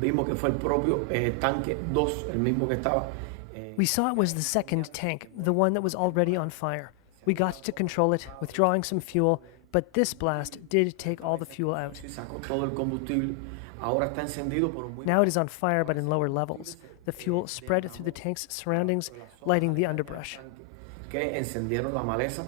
vimos que fue el propio tanque 2, el mismo que estaba. We saw it was the second tank, the one that was already on fire. We got to control it, withdrawing some fuel, but this blast did take all the fuel out. Sacó todo el combustible. Ahora está encendido por un muy Now it is on fire, but in lower levels. The fuel spread through the tank's surroundings, lighting the underbrush. que encendieron la maleza.